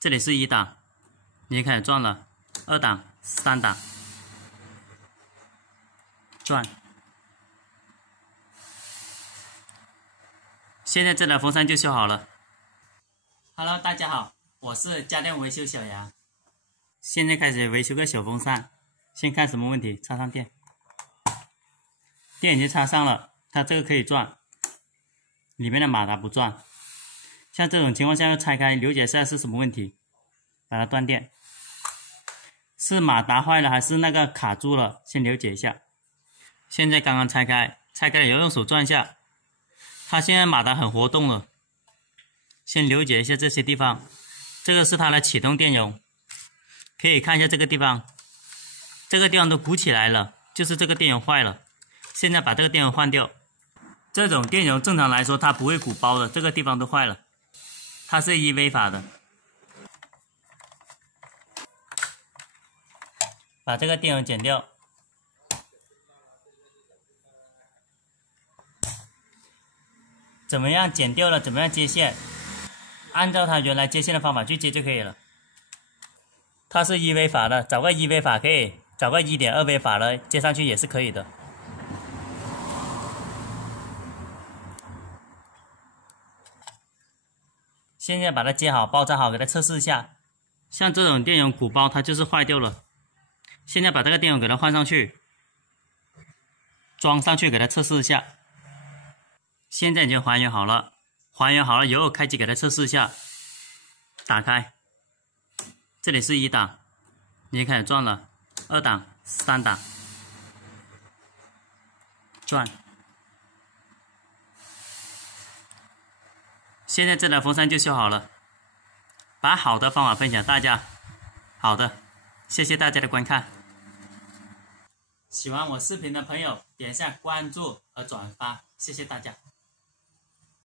这里是1档，你开始转了，2档、3档，转。现在这台风扇就修好了。Hello， 大家好，我是家电维修小杨。现在开始维修个小风扇，先看什么问题，插上电，电已经插上了，它这个可以转，里面的马达不转。像这种情况下要拆开，了解一下是什么问题，把它断电。是马达坏了还是那个卡住了？先了解一下。现在刚刚拆开了要用手转一下，它现在马达很活动了。先了解一下这些地方，这个是它的启动电容，可以看一下这个地方，这个地方都鼓起来了，就是这个电容坏了。现在把这个电容换掉。这种电容正常来说它不会鼓包的，这个地方都坏了，它是EV法的。把这个电容剪掉。怎么样剪掉了？怎么样接线？按照它原来接线的方法去接就可以了。它是EV法的，找个EV法可以，找个 1.2V 法的接上去也是可以的。现在把它接好，包扎好，给它测试一下。像这种电容鼓包，它就是坏掉了。现在把这个电容给它换上去，装上去，给它测试一下。现在已经还原好了，以后开机给它测试一下。打开，这里是1档，你开始转了，2档、3档，转。现在这台风扇就修好了，把好的方法分享大家。好的，谢谢大家的观看。喜欢我视频的朋友，点一下关注和转发，谢谢大家。